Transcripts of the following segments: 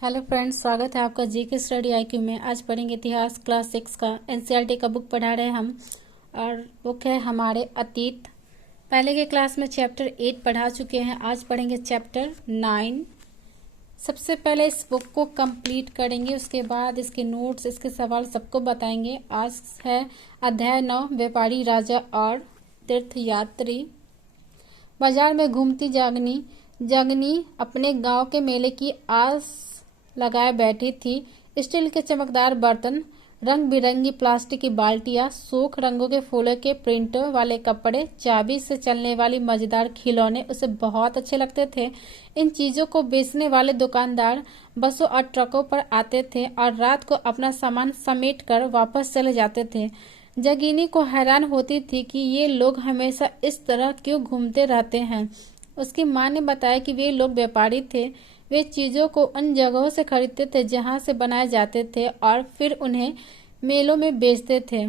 Hello friends, स्वागत है आपका जीके स्टडी आईक्यू में। आज पढ़ेंगे इतिहास क्लास 6 का। एनसीईआरटी का बुक पढ़ा रहे हैं हम और बुक है हमारे अतीत। पहले के क्लास में चैप्टर 8 पढ़ा चुके हैं, आज पढ़ेंगे चैप्टर 9। सबसे पहले इस बुक को कंप्लीट करेंगे, उसके बाद इसके नोट्स, इसके सवाल सबको बताएंगे। आज है अध्याय 9, व्यापारी, राजा और तीर्थयात्री। बाजार में घूमती जगनी अपने गांव के मेले की आस लगाए बैठी थी। स्टील के चमकदार बर्तन, रंग बिरंगी प्लास्टिक की बाल्टियां, सूख रंगों के फूलों के प्रिंटों वाले कपड़े, चाबी से चलने वाली मजेदार खिलौने उसे बहुत अच्छे लगते थे। इन चीजों को बेचने वाले दुकानदार बसों और ट्रकों पर आते थे और रात को अपना सामान समेट कर वापस चले जाते थे। जगीनी को हैरान होती थी कि ये लोग हमेशा इस तरह क्यों घूमते रहते हैं। उसकी माँ ने बताया कि वे लोग व्यापारी थे। वे चीजों को उन जगहों से खरीदते थे जहां से बनाए जाते थे और फिर उन्हें मेलों में बेचते थे।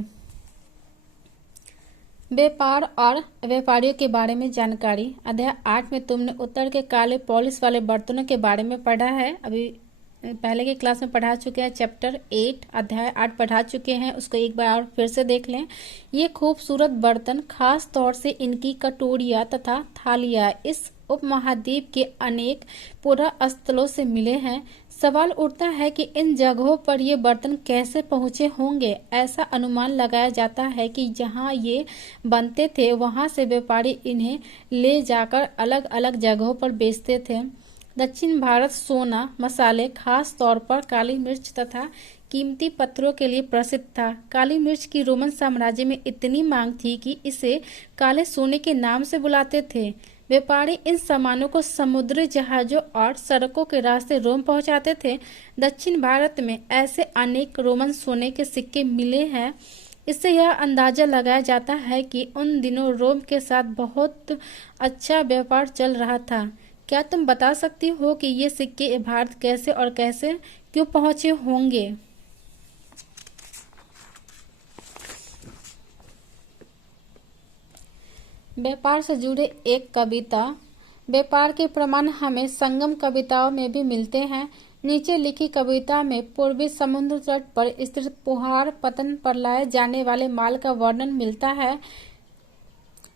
व्यापार और व्यापारियों के बारे में जानकारी। अध्याय 8 में तुमने उत्तर के काले पॉलिश वाले बर्तनों के बारे में पढ़ा है। अभी पहले के क्लास में पढ़ा चुके हैं। चैप्टर 8 अध्याय 8 पढ़ा चुके हैं, उसको एक बार और फिर से देख लें। ये खूबसूरत बर्तन, खास तौर से इनकी कटोरियाँ तथा थालियाँ, इस उपमहाद्वीप के अनेक पुरा स्थलों से मिले हैं। सवाल उठता है कि इन जगहों पर ये बर्तन कैसे पहुंचे होंगे। ऐसा अनुमान लगाया जाता है कि जहां ये बनते थे वहां से व्यापारी इन्हें ले जाकर अलग अलग जगहों पर बेचते थे। दक्षिण भारत सोना, मसाले, खास तौर पर काली मिर्च तथा कीमती पत्थरों के लिए प्रसिद्ध था। काली मिर्च की रोमन साम्राज्य में इतनी मांग थी कि इसे काले सोने के नाम से बुलाते थे। व्यापारी इन सामानों को समुद्री जहाजों और सड़कों के रास्ते रोम पहुंचाते थे। दक्षिण भारत में ऐसे अनेक रोमन सोने के सिक्के मिले हैं। इससे यह अंदाजा लगाया जाता है कि उन दिनों रोम के साथ बहुत अच्छा व्यापार चल रहा था। क्या तुम बता सकती हो कि ये सिक्के भारत कैसे और कैसे क्यों पहुंचे होंगे? व्यापार से जुड़े एक कविता। व्यापार के प्रमाण हमें संगम कविताओं में भी मिलते हैं। नीचे लिखी कविता में पूर्वी समुद्र तट पर स्थित पुहार पतन पर लाए जाने वाले माल का वर्णन मिलता है।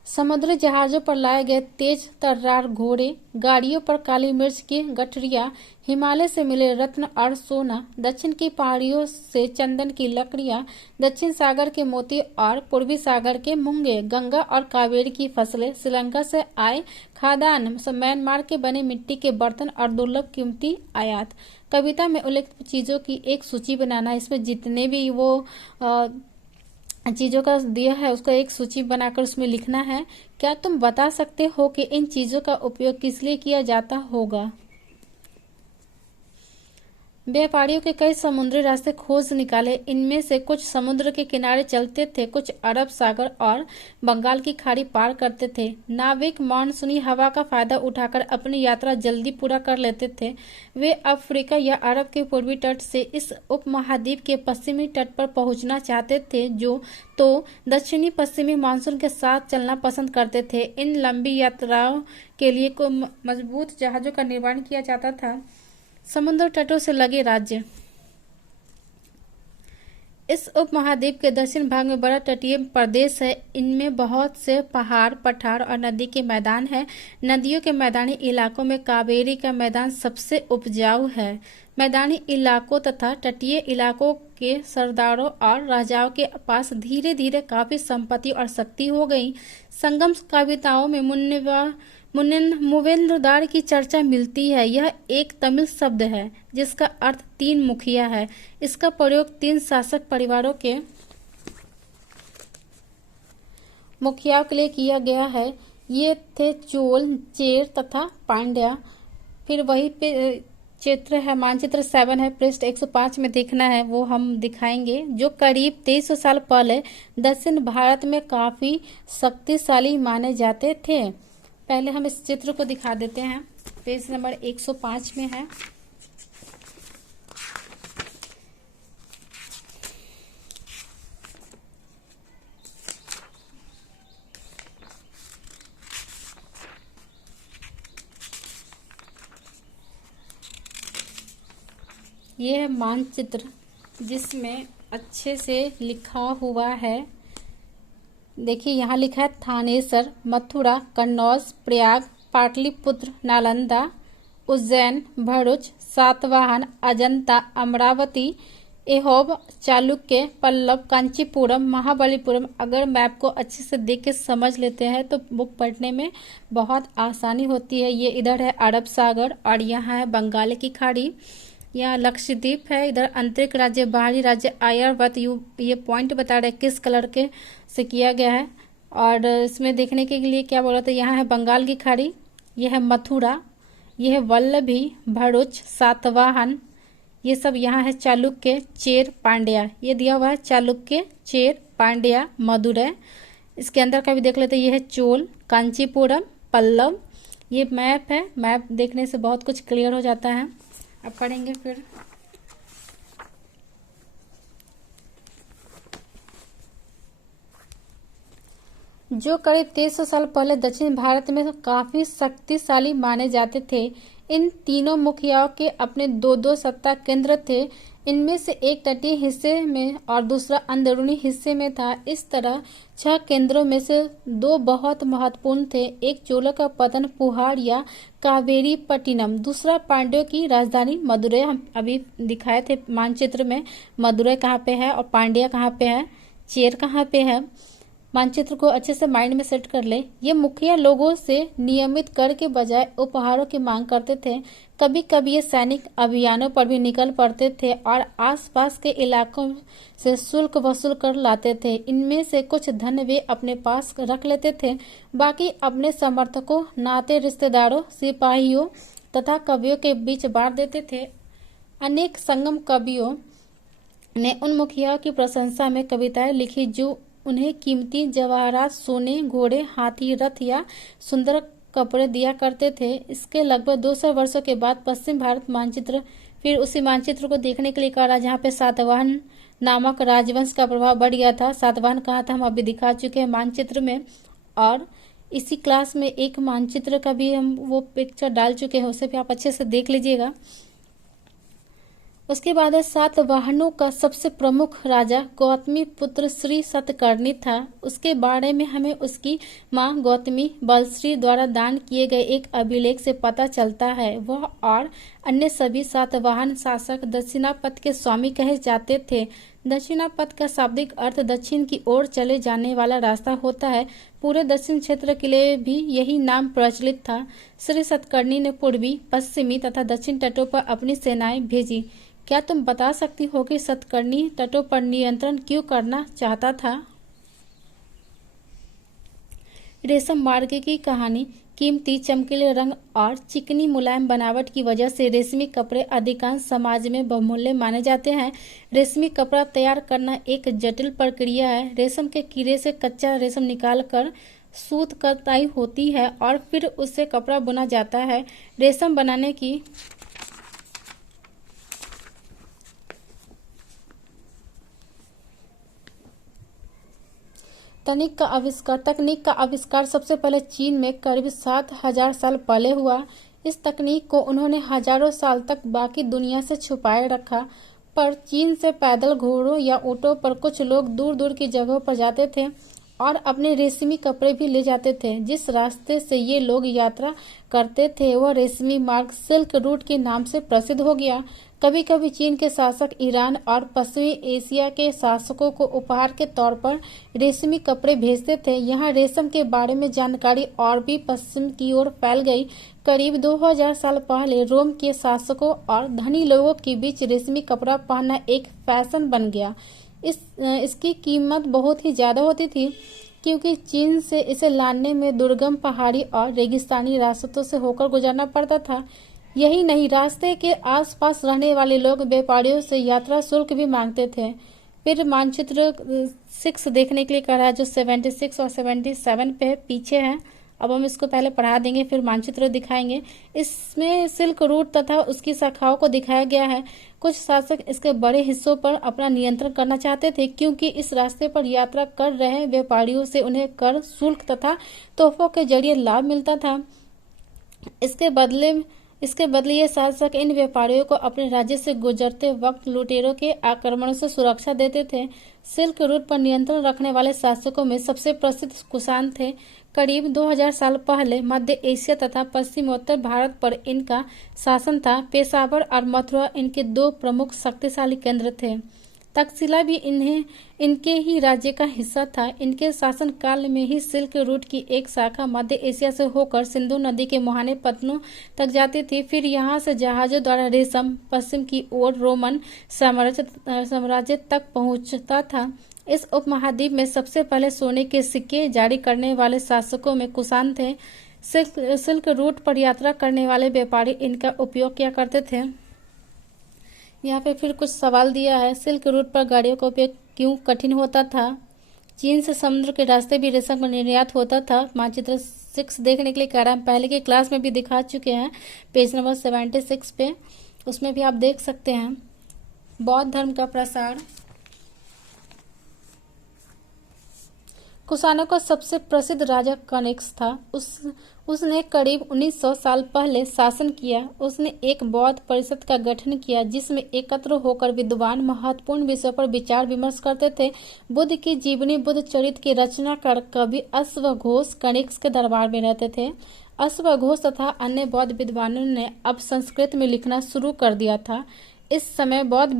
समुद्री जहाजों पर लाए गए तेज तर्रार घोड़े, गाड़ियों पर काली मिर्च की गठरियां, हिमालय से मिले रत्न और सोना, दक्षिण की पहाड़ियों से चंदन की लकड़ियां, दक्षिण सागर के मोती और पूर्वी सागर के मूंगे, गंगा और कावेरी की फसलें, श्रीलंका से आए खाद्यान्न, म्यांमार के बने मिट्टी के बर्तन और दुर्लभ कीमती आयात। कविता में उल्लेखित चीजों की एक सूची बनाना। इसमें जितने भी वो चीजों का दिया है उसका एक सूची बनाकर उसमें लिखना है। क्या तुम बता सकते हो कि इन चीजों का उपयोग किस लिए किया जाता होगा? व्यापारियों के कई समुद्री रास्ते खोज निकाले। इनमें से कुछ समुद्र के किनारे चलते थे, कुछ अरब सागर और बंगाल की खाड़ी पार करते थे। नाविक मानसूनी हवा का फायदा उठाकर अपनी यात्रा जल्दी पूरा कर लेते थे। वे अफ्रीका या अरब के पूर्वी तट से इस उपमहाद्वीप के पश्चिमी तट पर पहुंचना चाहते थे, जो तो दक्षिणी पश्चिमी मानसून के साथ चलना पसंद करते थे। इन लंबी यात्राओं के लिए मजबूत जहाजों का निर्माण किया जाता था। समुद्र तटों से लगे राज्य। इस उपमहाद्वीप के दक्षिण भाग में बड़ा तटीय प्रदेश है। इनमें बहुत से पहाड़, पठार और नदी के मैदान हैं। नदियों के मैदानी इलाकों में कावेरी का मैदान सबसे उपजाऊ है। मैदानी इलाकों तथा तटीय इलाकों के सरदारों और राजाओं के पास धीरे धीरे काफी संपत्ति और शक्ति हो गई। संगम कविताओं में मुवेंद्रदार की चर्चा मिलती है। यह एक तमिल शब्द है जिसका अर्थ तीन मुखिया है। इसका प्रयोग तीन शासक परिवारों के मुखियाओं के लिए किया गया है। ये थे चोल, चेर तथा पांड्या। फिर वही पे चित्र है, मानचित्र 7 है, पृष्ठ 105 में देखना है, वो हम दिखाएंगे। जो करीब 2300 साल पहले दक्षिण भारत में काफी शक्तिशाली माने जाते थे। पहले हम इस चित्र को दिखा देते हैं। पेज नंबर 105 में है। ये है मानचित्र जिसमें अच्छे से लिखा हुआ है। देखिए यहाँ लिखा है थानेसर, मथुरा, कन्नौज, प्रयाग, पाटलिपुत्र, नालंदा, उज्जैन, भरूच, सातवाहन, अजंता, अमरावती, एहोब, चालुक्य, पल्लव, कांचीपुरम, महाबलीपुरम। अगर मैप को अच्छे से देख के समझ लेते हैं तो बुक पढ़ने में बहुत आसानी होती है। ये इधर है अरब सागर और यहाँ है बंगाल की खाड़ी, यहाँ लक्षद्वीप है, इधर आंतरिक राज्य, बाहरी राज्य, आर्यावर्त। ये पॉइंट बता रहे किस कलर के से किया गया है। और इसमें देखने के लिए क्या बोला था, यहाँ है बंगाल की खाड़ी, यह है मथुरा, यह है वल्लभी, भरूच, सातवाहन, ये सब यहाँ है चालुक्य, चेर, पांड्या। ये दिया हुआ है चालुक्य, चेर, पांड्या, मदुरै। इसके अंदर का भी देख लेते हैं, ये है चोल, कांचीपुरम, पल्लव। ये मैप है, मैप देखने से बहुत कुछ क्लियर हो जाता है। अब पढ़ेंगे फिर। जो करीब 2300 साल पहले दक्षिण भारत में काफी शक्तिशाली माने जाते थे। इन तीनों मुखियाओं के अपने दो दो सत्ता केंद्र थे। इनमें से एक तटीय हिस्से में और दूसरा अंदरूनी हिस्से में था। इस तरह 6 केंद्रों में से 2 बहुत महत्वपूर्ण थे। एक चोलों का पतन पुहाड़ या कावेरी पट्टिनम, दूसरा पांड्यों की राजधानी मदुरै। हम अभी दिखाए थे मानचित्र में मदुरै कहाँ पे है और पांड्या कहाँ पे है, चेर कहाँ पे है। मानचित्र को अच्छे से माइंड में सेट कर ले। ये मुखिया लोगों से नियमित कर के बजाय उपहारों की मांग करते थे। कभी कभी ये सैनिक अभियानों पर भी निकल पड़ते थे और आसपास के इलाकों से शुल्क वसूल कर लाते थे। इनमें से कुछ धन वे अपने पास रख लेते थे, बाकी अपने समर्थकों, नाते रिश्तेदारों, सिपाहियों तथा कवियों के बीच बांट देते थे। अनेक संगम कवियों ने उन मुखियाओं की प्रशंसा में कविताएं लिखी जो उन्हें कीमती जवाहरात, सोने, घोड़े, हाथी, रथ या सुंदर कपड़े दिया करते थे। इसके लगभग 200 वर्षों के बाद पश्चिम भारत मानचित्र फिर उसी मानचित्र को देखने के लिए कह रहा, जहाँ पे सातवाहन नामक राजवंश का प्रभाव बढ़ गया था। सातवाहन कहाँ था हम अभी दिखा चुके हैं मानचित्र में, और इसी क्लास में एक मानचित्र का भी हम वो पिक्चर डाल चुके हैं, उसे भी आप अच्छे से देख लीजिएगा। उसके बाद सातवाहनों का सबसे प्रमुख राजा गौतमी पुत्र श्री सतकर्णी था। उसके बारे में हमें उसकी मां गौतमी बलश्री द्वारा दान किए गए एक अभिलेख से पता चलता है। वह और अन्य सभी सातवाहन शासक दक्षिणापथ के स्वामी कहे जाते थे। दक्षिणापथ का शाब्दिक अर्थ दक्षिण की ओर चले जाने वाला रास्ता होता है। पूरे दक्षिण क्षेत्र के लिए भी यही नाम प्रचलित था। श्री सतकर्णी ने पूर्वी, पश्चिमी तथा दक्षिण तटों पर अपनी सेनाएं भेजी। क्या तुम बता सकती हो कि सतकर्णी तटों पर नियंत्रण क्यों करना चाहता था? रेशम मार्ग की कहानी। कीमती चमकीले रंग और चिकनी मुलायम बनावट की वजह से रेशमी कपड़े अधिकांश समाज में बहुमूल्य माने जाते हैं। रेशमी कपड़ा तैयार करना एक जटिल प्रक्रिया है। रेशम के कीड़े से कच्चा रेशम निकालकर सूत कताई होती है और फिर उससे कपड़ा बुना जाता है। रेशम बनाने की तकनीक का आविष्कार सबसे पहले चीन में करीब 7000 साल पहले हुआ। इस तकनीक को उन्होंने हजारों साल तक बाकी दुनिया से छुपाए रखा। पर चीन से पैदल, घोड़ों या ऊँटों पर कुछ लोग दूर दूर की जगहों पर जाते थे और अपने रेशमी कपड़े भी ले जाते थे। जिस रास्ते से ये लोग यात्रा करते थे वह रेशमी मार्ग सिल्क रूट के नाम से प्रसिद्ध हो गया। कभी कभी चीन के शासक ईरान और पश्चिमी एशिया के शासकों को उपहार के तौर पर रेशमी कपड़े भेजते थे। यहाँ रेशम के बारे में जानकारी और भी पश्चिम की ओर फैल गई। करीब 2000 साल पहले रोम के शासकों और धनी लोगों के बीच रेशमी कपड़ा पहनना एक फैशन बन गया। इसकी कीमत बहुत ही ज्यादा होती थी क्योंकि चीन से इसे लाने में दुर्गम पहाड़ी और रेगिस्तानी रास्तों से होकर गुजरना पड़ता था। यही नहीं, रास्ते के आसपास रहने वाले लोग व्यापारियों से यात्रा शुल्क भी मांगते थे। फिर मानचित्र 6 देखने के लिए कह रहा है जो 76 और 77 पे पीछे है। अब हम इसको पहले पढ़ा देंगे फिर मानचित्र दिखाएंगे। इसमें सिल्क रूट तथा उसकी शाखाओं को दिखाया गया है। कुछ शासक इसके बड़े हिस्सों पर अपना नियंत्रण करना चाहते थे क्योंकि इस रास्ते पर यात्रा कर रहे व्यापारियों से उन्हें कर, शुल्क तथा तोहफों के जरिए लाभ मिलता था। इसके बदले इसके बदले ये शासक इन व्यापारियों को अपने राज्य से गुजरते वक्त लुटेरों के आक्रमणों से सुरक्षा देते थे। सिल्क रूट पर नियंत्रण रखने वाले शासकों में सबसे प्रसिद्ध कुषाण थे। करीब 2000 साल पहले मध्य एशिया तथा पश्चिमोत्तर भारत पर इनका शासन था। पेशावर और मथुरा इनके दो प्रमुख शक्तिशाली केंद्र थे। तक्षशिला भी इनके ही राज्य का हिस्सा था। इनके शासन काल में ही सिल्क रूट की एक शाखा मध्य एशिया से होकर सिंधु नदी के मुहाने पत्तनों तक जाती थी। फिर यहाँ से जहाजों द्वारा रेशम पश्चिम की ओर रोमन साम्राज्य तक पहुँचता था। इस उपमहाद्वीप में सबसे पहले सोने के सिक्के जारी करने वाले शासकों में कुषाण थे। सिल्क रूट पर यात्रा करने वाले व्यापारी इनका उपयोग क्या करते थे। यहाँ पे फिर कुछ सवाल दिया है। सिल्क रूट पर गाड़ियों का उपयोग क्यों कठिन होता था। चीन से समुद्र के रास्ते भी रेशम का निर्यात होता था। मानचित्र 6 देखने के लिए कह रहा है, पहले की क्लास में भी दिखा चुके हैं, पेज नंबर 76 पे, उसमें भी आप देख सकते हैं। बौद्ध धर्म का प्रसार। कुषाणों का सबसे प्रसिद्ध राजा कनिष्क था। उसने करीब 1900 साल पहले शासन किया। उसने एक बौद्ध परिषद का गठन किया जिसमें एकत्र होकर विद्वान महत्वपूर्ण विषयों पर विचार विमर्श करते थे। बुद्ध की जीवनी बुद्ध चरित्र की रचना कर कवि अश्वघोष कनिष्क के दरबार में रहते थे। अश्वघोष तथा अन्य बौद्ध विद्वानों ने अब संस्कृत में लिखना शुरू कर दिया था। इस समय बौद्ध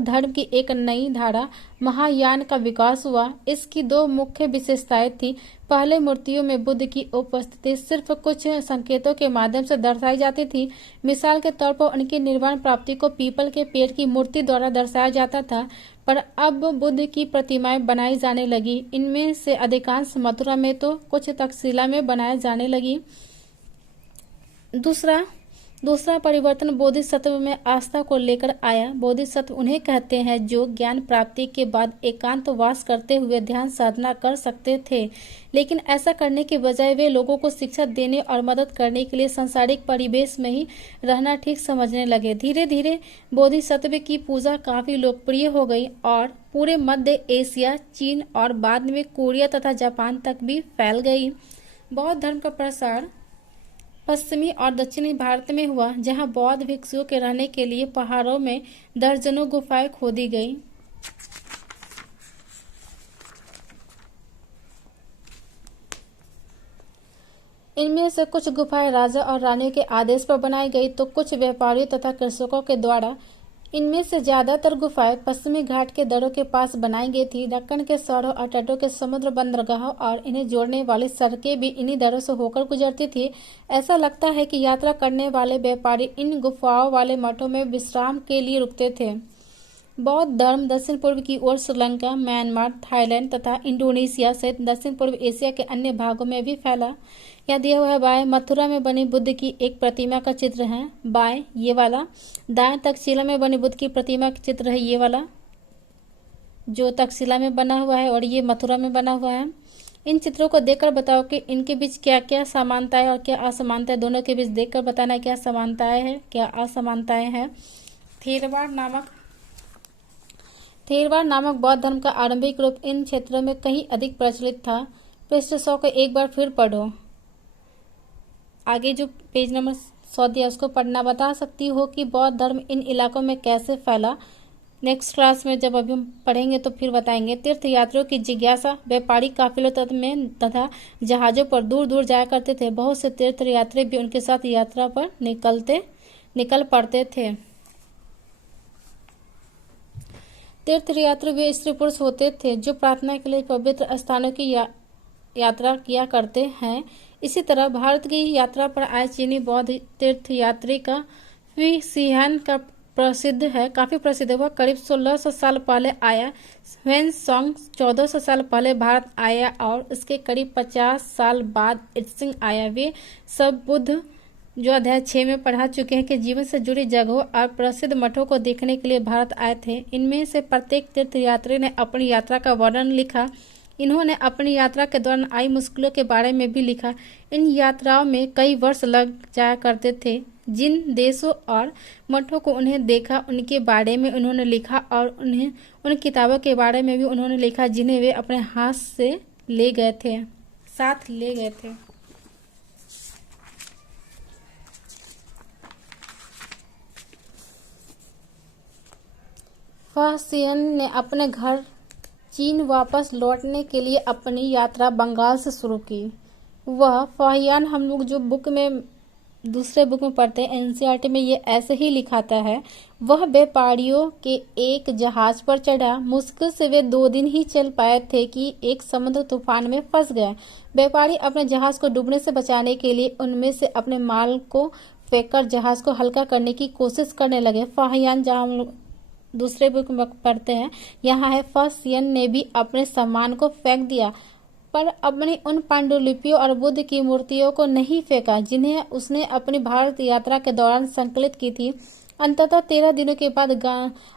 धर्म की एक नई धारा महायान का विकास हुआ। इसकी दो मुख्य विशेषताएं थी। पहले मूर्तियों में बुद्ध की उपस्थिति सिर्फ कुछ संकेतों के माध्यम से दर्शाई जाती थी। मिसाल के तौर पर उनकी निर्वाण प्राप्ति को पीपल के पेड़ की मूर्ति द्वारा दर्शाया जाता था, पर अब बुद्ध की प्रतिमाएं बनाई जाने लगी। इनमें से अधिकांश मथुरा में तो कुछ तक्षशिला में बनाए जाने लगी। दूसरा परिवर्तन बोधिसत्व में आस्था को लेकर आया। बोधिसत्व उन्हें कहते हैं जो ज्ञान प्राप्ति के बाद एकांतवास करते हुए ध्यान साधना कर सकते थे, लेकिन ऐसा करने के बजाय वे लोगों को शिक्षा देने और मदद करने के लिए सांसारिक परिवेश में ही रहना ठीक समझने लगे। धीरे धीरे बोधिसत्व की पूजा काफी लोकप्रिय हो गई और पूरे मध्य एशिया, चीन और बाद में कोरिया तथा जापान तक भी फैल गई। बौद्ध धर्म का प्रसार पश्चिमी और दक्षिणी भारत में हुआ, जहां बौद्ध भिक्षुओं के रहने के लिए पहाड़ों में दर्जनों गुफाएं खोदी गई। इनमें से कुछ गुफाएं राजा और रानियों के आदेश पर बनाई गई तो कुछ व्यापारियों तथा कृषकों के द्वारा। इनमें से ज्यादातर गुफाएं पश्चिमी घाट के दरों के पास बनाई गई थी। दक्कन के शहरों और तटों के समुद्र बंदरगाहों और इन्हें जोड़ने वाली सड़कें भी इन्हीं दरों से होकर गुजरती थी। ऐसा लगता है कि यात्रा करने वाले व्यापारी इन गुफाओं वाले मठों में विश्राम के लिए रुकते थे। बौद्ध धर्म दक्षिण पूर्व की ओर श्रीलंका, म्यांमार, थाईलैंड तथा इंडोनेशिया सहित दक्षिण पूर्व एशिया के अन्य भागों में भी फैला। यह दिया हुआ है बाएं मथुरा में बनी बुद्ध की एक प्रतिमा का चित्र है, बाएं ये वाला। दाएं तक्षशिला में बनी बुद्ध की प्रतिमा का चित्र है ये वाला, जो तक्षशिला में बना हुआ है, और ये मथुरा में बना हुआ है। इन चित्रों को देखकर बताओ कि इनके बीच क्या क्या समानताएं और क्या असमानताएं, दोनों के बीच देखकर बताना है क्या समानताएं हैं क्या असमानताएं हैं। थेरवाद नामक बौद्ध धर्म का आरंभिक रूप इन क्षेत्रों में कहीं अधिक प्रचलित था। पृष्ठ 100 को एक बार फिर पढ़ो। आगे जो पेज नंबर 100 दिया उसको पढ़ना। बता सकती हो कि बौद्ध धर्म इन इलाकों में कैसे फैला। नेक्स्ट क्लास में जब अभी हम पढ़ेंगे तो फिर बताएंगे। तीर्थ यात्रियों की जिज्ञासा। व्यापारी काफिलों में तथा जहाजों पर दूर दूर जाया करते थे। बहुत से तीर्थ यात्री भी उनके साथ यात्रा पर निकल पड़ते थे। तीर्थ यात्री वे स्त्री पुरुष होते थे जो प्रार्थना के लिए पवित्र स्थानों की यात्रा किया करते हैं। इसी तरह भारत की यात्रा पर आए चीनी बौद्ध तीर्थ यात्री का सिहान का काफी प्रसिद्ध हुआ। करीब 1600 साल पहले आया। ह्वेनसांग 1400 साल पहले भारत आया और इसके करीब 50 साल बाद इत्सिंग आया। वे सब बुद्ध जो अध्याय 6 में पढ़ा चुके हैं कि जीवन से जुड़ी जगहों और प्रसिद्ध मठों को देखने के लिए भारत आए थे। इनमें से प्रत्येक तीर्थ यात्री ने अपनी यात्रा का वर्णन लिखा। इन्होंने अपनी यात्रा के दौरान आई मुश्किलों के बारे में भी लिखा। इन यात्राओं में कई वर्ष लग जाया करते थे। जिन देशों और मठों को उन्हें देखा उनके बारे में उन्होंने लिखा और उन किताबों के बारे में भी उन्होंने लिखा जिन्हें वे अपने साथ ले गए थे। फ़ासियन ने अपने घर चीन वापस लौटने के लिए अपनी यात्रा बंगाल से शुरू की। वह फ़ाहियान हम लोग जो दूसरे बुक में पढ़ते हैं एनसीईआरटी में, ये ऐसे ही लिखाता है। वह व्यापारियों के एक जहाज पर चढ़ा। मुश्किल से वे 2 दिन ही चल पाए थे कि एक समुद्र तूफान में फंस गए। व्यापारी अपने जहाज को डूबने से बचाने के लिए उनमें से अपने माल को फेंककर जहाज को हल्का करने की कोशिश करने लगे। फ़ाहियान, जहाँ हम लोग दूसरे बुक में पढ़ते हैं, यहाँ है फ़ासियन ने भी अपने सामान को फेंक दिया, पर अपनी उन पांडुलिपियों और बुद्ध की मूर्तियों को नहीं फेंका जिन्हें उसने अपनी भारत यात्रा के दौरान संकलित की थी। अंततः 13 दिनों के बाद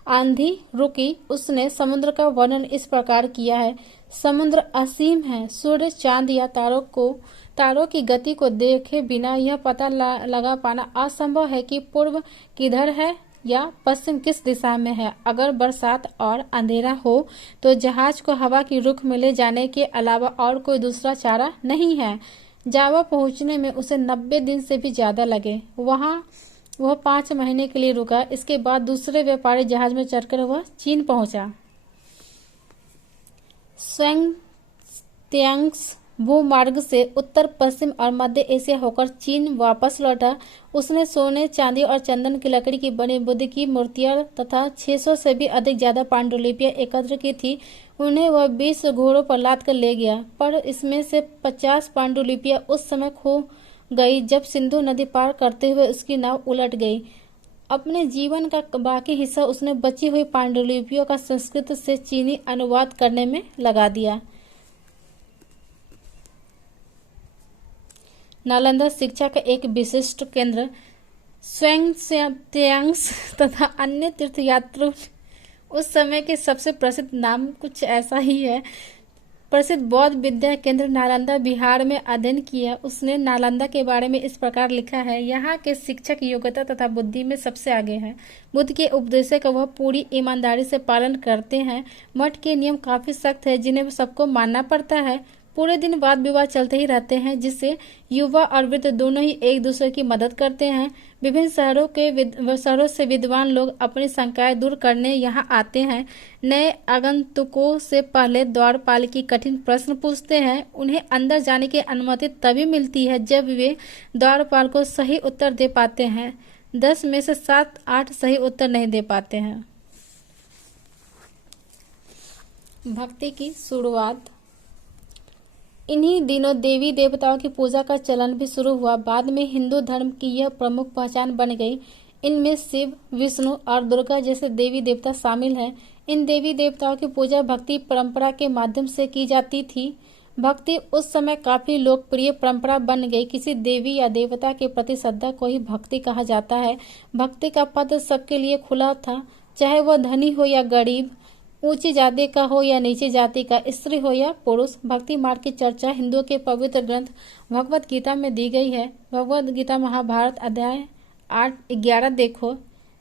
आंधी रुकी। उसने समुद्र का वर्णन इस प्रकार किया है। समुद्र असीम है। सूर्य, चांद या तारों की गति को देखे बिना यह पता लगा पाना असंभव है कि पूर्व किधर है या पश्चिम किस दिशा में है। अगर बरसात और अंधेरा हो तो जहाज को हवा की रुख में ले जाने के अलावा और कोई दूसरा चारा नहीं है। जावा पहुंचने में उसे 90 दिन से भी ज्यादा लगे। वहां वह 5 महीने के लिए रुका। इसके बाद दूसरे व्यापारी जहाज में चढ़कर वह चीन पहुंचा। स्वयं त्यांग्स भूमार्ग से उत्तर पश्चिम और मध्य एशिया होकर चीन वापस लौटा। उसने सोने, चांदी और चंदन की लकड़ी की बनी बुद्ध की मूर्तियां तथा 600 से भी अधिक ज्यादा पांडुलिपियां एकत्र की थी। उन्हें वह 20 घोड़ों पर लाद कर ले गया, पर इसमें से 50 पांडुलिपियां उस समय खो गई जब सिंधु नदी पार करते हुए उसकी नाव उलट गई। अपने जीवन का बाकी हिस्सा उसने बची हुई पांडुलिपियों का संस्कृत से चीनी अनुवाद करने में लगा दिया। नालंदा शिक्षा का एक विशिष्ट केंद्र। स्वयं त्यांग्स तथा अन्य तीर्थयात्रियों, उस समय के सबसे प्रसिद्ध नाम कुछ ऐसा ही है। प्रसिद्ध बौद्ध विद्या केंद्र नालंदा बिहार में अध्ययन किया। उसने नालंदा के बारे में इस प्रकार लिखा है। यहाँ के शिक्षक योग्यता तथा बुद्धि में सबसे आगे हैं। बुद्ध के उपदेशों का वह पूरी ईमानदारी से पालन करते हैं। मठ के नियम काफी सख्त है जिन्हें सबको मानना पड़ता है। पूरे दिन वाद विवाद चलते ही रहते हैं जिससे युवा और वृद्ध दोनों ही एक दूसरे की मदद करते हैं। विभिन्न शहरों से विद्वान लोग अपनी शंकाएं दूर करने यहाँ आते हैं। नए आगंतुकों से पहले द्वारपाल की कठिन प्रश्न पूछते हैं। उन्हें अंदर जाने की अनुमति तभी मिलती है जब वे द्वारपाल को सही उत्तर दे पाते हैं। 10 में से 7-8 सही उत्तर नहीं दे पाते हैं। भक्ति की शुरुआत। इन्हीं दिनों देवी देवताओं की पूजा का चलन भी शुरू हुआ। बाद में हिंदू धर्म की यह प्रमुख पहचान बन गई। इनमें शिव, विष्णु और दुर्गा जैसे देवी देवता शामिल हैं। इन देवी देवताओं की पूजा भक्ति परंपरा के माध्यम से की जाती थी। भक्ति उस समय काफी लोकप्रिय परंपरा बन गई। किसी देवी या देवता के प्रति श्रद्धा को ही भक्ति कहा जाता है। भक्ति का पद सबके लिए खुला था, चाहे वह धनी हो या गरीब, ऊंची जाति का हो या नीची जाति का, स्त्री हो या पुरुष। भक्ति मार्ग की चर्चा हिंदुओं के पवित्र ग्रंथ भगवत गीता में दी गई है। भगवत गीता महाभारत अध्याय 8-11 देखो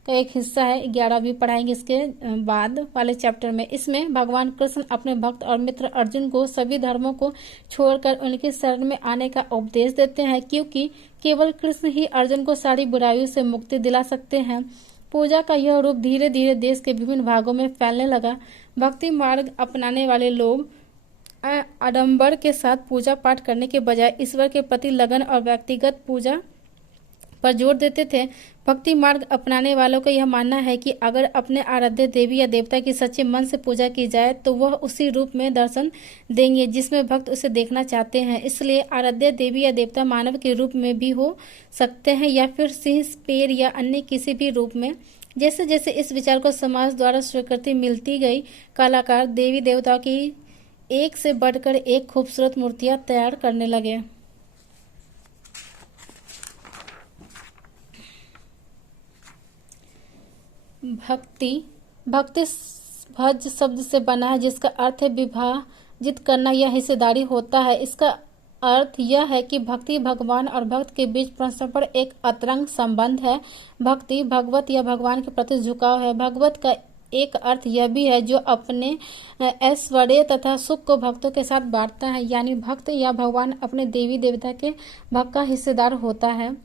का एक हिस्सा है। 11 भी पढ़ाएंगे इसके बाद वाले चैप्टर में। इसमें भगवान कृष्ण अपने भक्त और मित्र अर्जुन को सभी धर्मों को छोड़कर उनके शरण में आने का उपदेश देते हैं, क्योंकि केवल कृष्ण ही अर्जुन को सारी बुराइयों से मुक्ति दिला सकते हैं। पूजा का यह रूप धीरे धीरे देश के विभिन्न भागों में फैलने लगा। भक्ति मार्ग अपनाने वाले लोग आडंबर के साथ पूजा पाठ करने के बजाय ईश्वर के प्रति लगन और व्यक्तिगत पूजा पर जोर देते थे। भक्ति मार्ग अपनाने वालों का यह मानना है कि अगर अपने आराध्य देवी या देवता की सच्चे मन से पूजा की जाए तो वह उसी रूप में दर्शन देंगे जिसमें भक्त उसे देखना चाहते हैं। इसलिए आराध्य देवी या देवता मानव के रूप में भी हो सकते हैं या फिर सिंह, पेड़ या अन्य किसी भी रूप में। जैसे जैसे इस विचार को समाज द्वारा स्वीकृति मिलती गई, कलाकार देवी देवताओं की एक से बढ़कर एक खूबसूरत मूर्तियां तैयार करने लगे। भक्ति भज शब्द से बना है जिसका अर्थ है विभाजित करना या हिस्सेदारी होता है। इसका अर्थ यह है कि भक्ति भगवान और भक्त के बीच परस्पर एक अंतरंग संबंध है। भक्ति भगवत या भगवान के प्रति झुकाव है। भगवत का एक अर्थ यह भी है जो अपने ऐश्वर्य तथा सुख को भक्तों के साथ बांटता है, यानी भक्त या भगवान अपने देवी देवता के भक्त का हिस्सेदार होता है।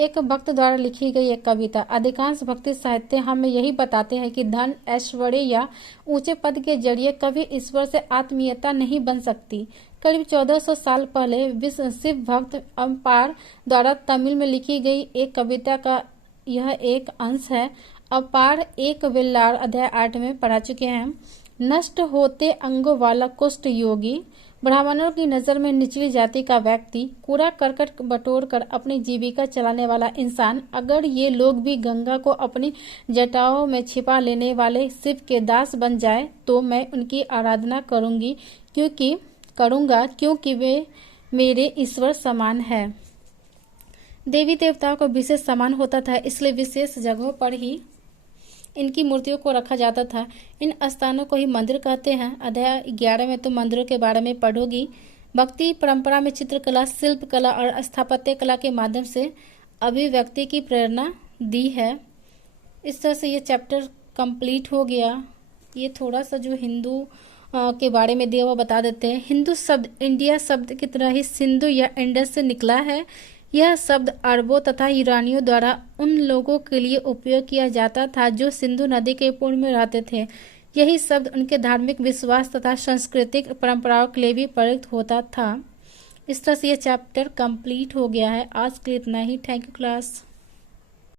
एक भक्त द्वारा लिखी गई एक कविता। अधिकांश भक्ति साहित्य हमें यही बताते हैं कि धन, ऐश्वर्य या ऊंचे पद के जरिए कभी ईश्वर से आत्मीयता नहीं बन सकती। करीब 1400 साल पहले विश्व शिव भक्त अपार द्वारा तमिल में लिखी गई एक कविता का यह एक अंश है। अपार एक वेल्लार अध्याय 8 में पढ़ा चुके हैं। नष्ट होते अंगों वाला कुष्ठ योगी, ब्राह्मणों की नज़र में निचली जाति का व्यक्ति, कूड़ा करकट बटोर कर अपनी जीविका चलाने वाला इंसान, अगर ये लोग भी गंगा को अपनी जटाओं में छिपा लेने वाले शिव के दास बन जाए तो मैं उनकी आराधना क्योंकि वे मेरे ईश्वर समान है। देवी देवताओं को विशेष सम्मान होता था, इसलिए विशेष जगहों पर ही इनकी मूर्तियों को रखा जाता था। इन स्थानों को ही मंदिर कहते हैं। अध्याय 11 में तुम मंदिरों के बारे में पढ़ोगी। भक्ति परंपरा में चित्रकला, शिल्प कला और स्थापत्य कला के माध्यम से अभिव्यक्ति की प्रेरणा दी है। इस तरह से ये चैप्टर कंप्लीट हो गया। ये थोड़ा सा जो हिंदू के बारे में दिया हुआ बता देते हैं। हिंदू शब्द इंडिया शब्द की तरह ही सिंधु या इंडस से निकला है। यह शब्द अरबों तथा ईरानियों द्वारा उन लोगों के लिए उपयोग किया जाता था जो सिंधु नदी के पूर्व में रहते थे। यही शब्द उनके धार्मिक विश्वास तथा सांस्कृतिक परंपराओं के लिए भी प्रयुक्त होता था। इस तरह से यह चैप्टर कंप्लीट हो गया है। आज के लिए इतना ही। Thank you class.